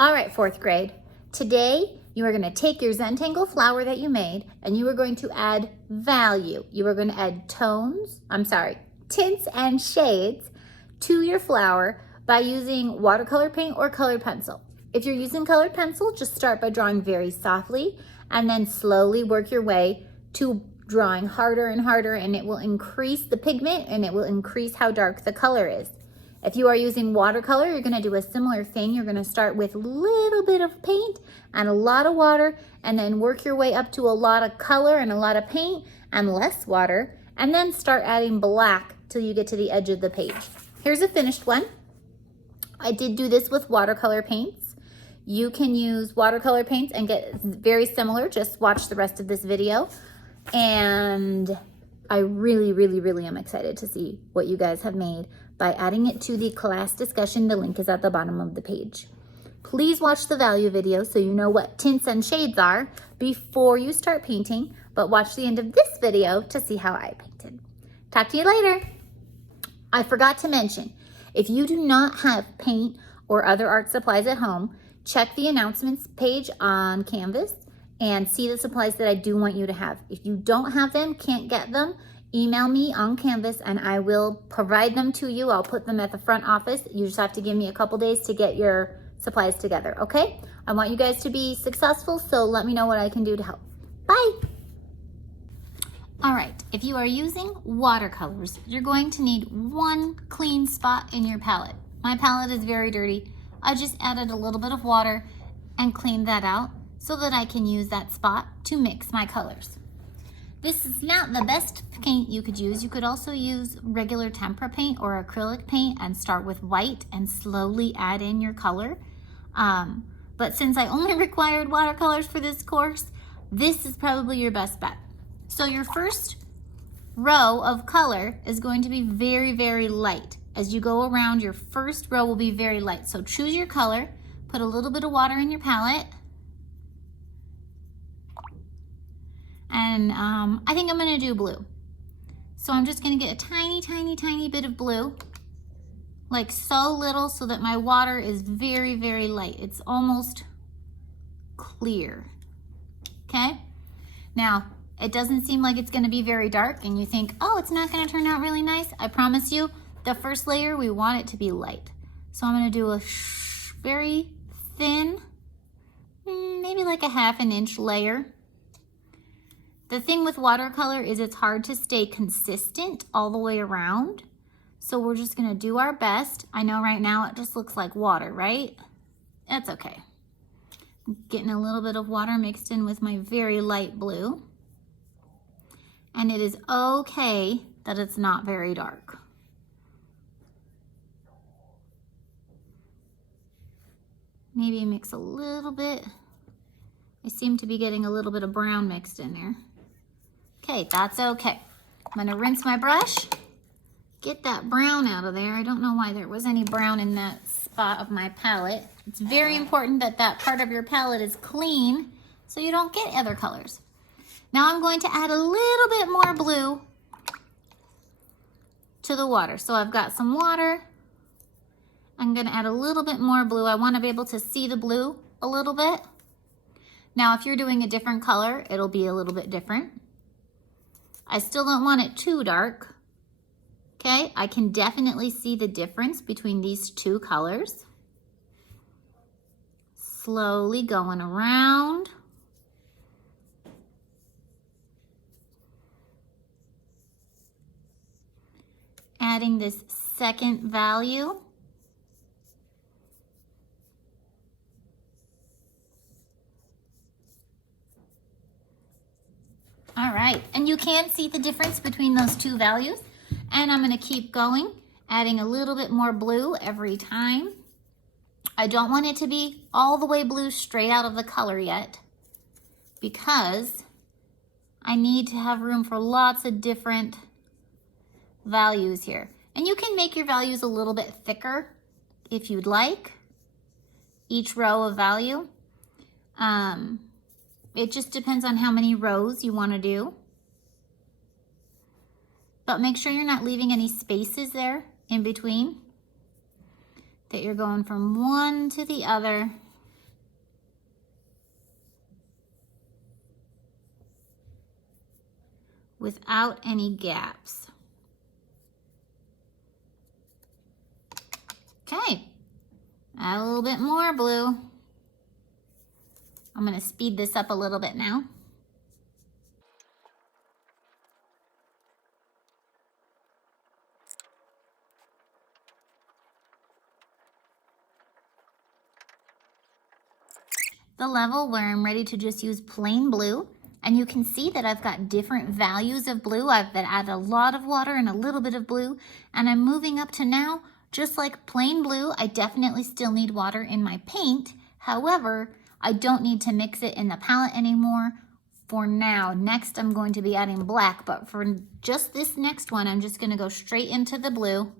All right, fourth grade. Today, you are going to take your Zentangle flower that you made and you are going to add value. You are going to add tints and shades to your flower by using watercolor paint or colored pencil. If you're using colored pencil, just start by drawing very softly and then slowly work your way to drawing harder and harder, and it will increase the pigment and it will increase how dark the color is. If you are using watercolor, you're going to do a similar thing. You're going to start with a little bit of paint and a lot of water, and then work your way up to a lot of color and a lot of paint and less water, and then start adding black till you get to the edge of the page. Here's a finished one. I did do this with watercolor paints. You can use watercolor paints and get very similar. Just watch the rest of this video. And I really am excited to see what you guys have made by adding it to the class discussion. The link is at the bottom of the page. Please watch the value video so you know what tints and shades are before you start painting, but watch the end of this video to see how I painted. Talk to you later. I forgot to mention, if you do not have paint or other art supplies at home, check the announcements page on Canvas and see the supplies that I do want you to have. If you don't have them, can't get them, email me on Canvas and I will provide them to you. I'll put them at the front office. You just have to give me a couple days to get your supplies together, okay? I want you guys to be successful, so let me know what I can do to help. Bye. All right, if you are using watercolors, you're going to need one clean spot in your palette. My palette is very dirty. I just added a little bit of water and cleaned that out so that I can use that spot to mix my colors. This is not the best paint you could use. You could also use regular tempera paint or acrylic paint and start with white and slowly add in your color. But since I only required watercolors for this course, this is probably your best bet. So your first row of color is going to be very light. As you go around, your first row will be very light. So choose your color, put a little bit of water in your palette, and I think I'm gonna do blue. So I'm just gonna get a tiny bit of blue, like so little, so that my water is very light. It's almost clear, okay? Now, it doesn't seem like it's gonna be very dark and you think, oh, it's not gonna turn out really nice. I promise you, the first layer, we want it to be light. So I'm gonna do a very thin, maybe like a 1/2 inch layer. The thing with watercolor is it's hard to stay consistent all the way around. So we're just gonna do our best. I know right now it just looks like water, right? That's okay. I'm getting a little bit of water mixed in with my very light blue. And it is okay that it's not very dark. Maybe mix a little bit. I seem to be getting a little bit of brown mixed in there. Okay, that's okay. I'm gonna rinse my brush, get that brown out of there. I don't know why there was any brown in that spot of my palette. It's very important that that part of your palette is clean so you don't get other colors. Now I'm going to add a little bit more blue to the water. So I've got some water. I'm gonna add a little bit more blue. I wanna be able to see the blue a little bit. Now, if you're doing a different color, it'll be a little bit different. I still don't want it too dark. Okay, I can definitely see the difference between these two colors. Slowly going around. Adding this second value. All right, and you can see the difference between those two values. And I'm gonna keep going, adding a little bit more blue every time. I don't want it to be all the way blue straight out of the color yet, because I need to have room for lots of different values here. And you can make your values a little bit thicker if you'd like, each row of value. It just depends on how many rows you want to do. But make sure you're not leaving any spaces there in between, that you're going from one to the other without any gaps. Okay, add a little bit more blue. I'm gonna speed this up a little bit now. The level where I'm ready to just use plain blue, and you can see that I've got different values of blue. I've added a lot of water and a little bit of blue, and I'm moving up to now, just like plain blue, I definitely still need water in my paint. However, I don't need to mix it in the palette anymore for now. Next, I'm going to be adding black, but for just this next one, I'm just gonna go straight into the blue,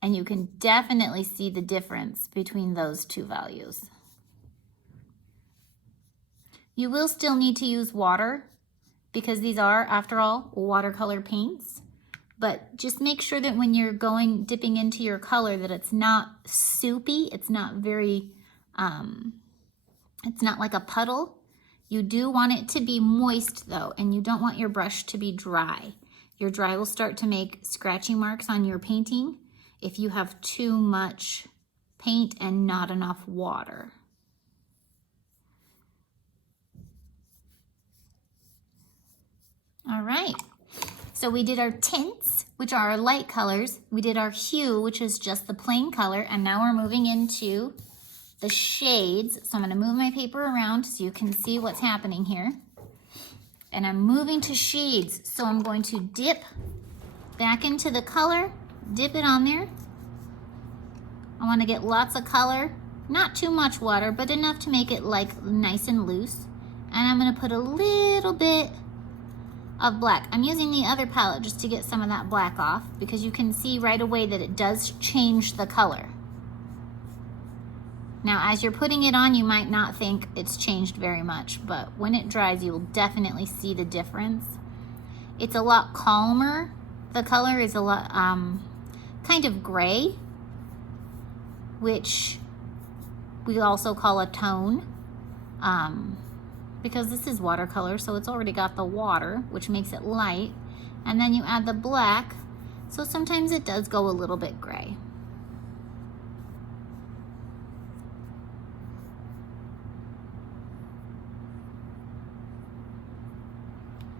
and you can definitely see the difference between those two values. You will still need to use water because these are, after all, watercolor paints. But just make sure that when you're dipping into your color, that it's not soupy. It's not very, it's not like a puddle. You do want it to be moist though, and you don't want your brush to be dry. Your dry will start to make scratchy marks on your painting if you have too much paint and not enough water. All right, so we did our tints, which are our light colors. We did our hue, which is just the plain color, and now we're moving into the shades. So I'm gonna move my paper around so you can see what's happening here. And I'm moving to shades, so I'm going to dip back into the color, dip it on there. I wanna get lots of color, not too much water, but enough to make it like nice and loose. And I'm gonna put a little bit of black. I'm using the other palette just to get some of that black off because you can see right away that it does change the color. Now, as you're putting it on, you might not think it's changed very much, but when it dries, you will definitely see the difference. It's a lot calmer. The color is a lot kind of gray, which we also call a tone. Because this is watercolor, so it's already got the water, which makes it light. And then you add the black, so sometimes it does go a little bit gray.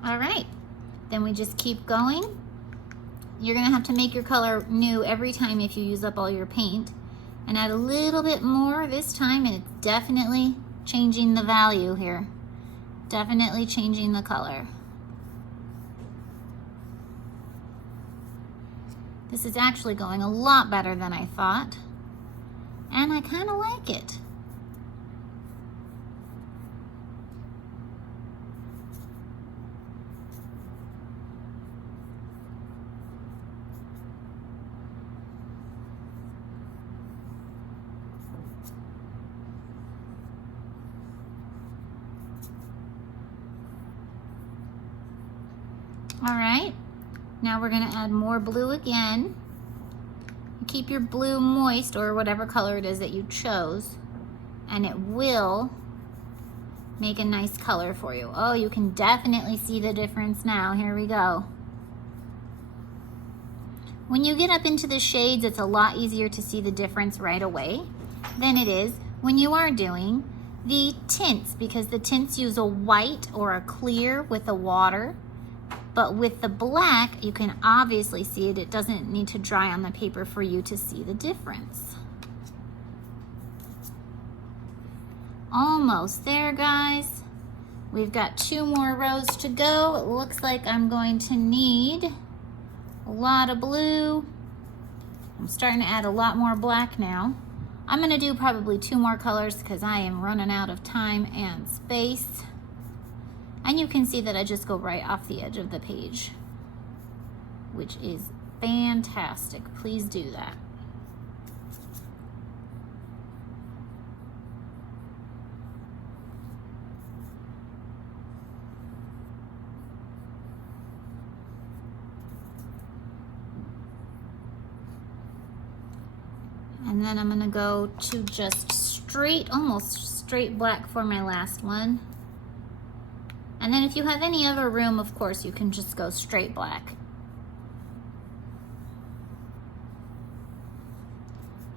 All right, then we just keep going. You're gonna have to make your color new every time if you use up all your paint. And add a little bit more this time, and it's definitely changing the value here. Definitely changing the color. This is actually going a lot better than I thought, and I kind of like it. All right, now we're gonna add more blue again. Keep your blue moist, or whatever color it is that you chose, and it will make a nice color for you. Oh, you can definitely see the difference now. Here we go. When you get up into the shades, it's a lot easier to see the difference right away than it is when you are doing the tints, because the tints use a white or a clear with the water. But with the black, you can obviously see it. It doesn't need to dry on the paper for you to see the difference. Almost there, guys. We've got 2 more rows to go. It looks like I'm going to need a lot of blue. I'm starting to add a lot more black now. I'm gonna do probably 2 more colors because I am running out of time and space. And you can see that I just go right off the edge of the page, which is fantastic. Please do that. And then I'm gonna go to just straight, almost straight black for my last one. And then if you have any other room, of course, you can just go straight black.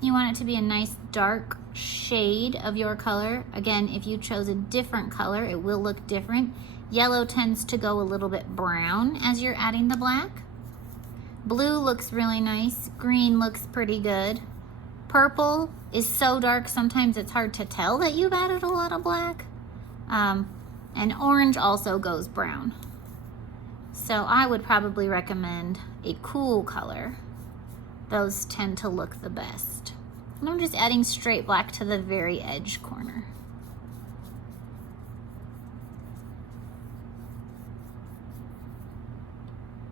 You want it to be a nice dark shade of your color. Again, if you chose a different color, it will look different. Yellow tends to go a little bit brown as you're adding the black. Blue looks really nice. Green looks pretty good. Purple is so dark, sometimes it's hard to tell that you've added a lot of black. And orange also goes brown. So I would probably recommend a cool color. Those tend to look the best. And I'm just adding straight black to the very edge corner.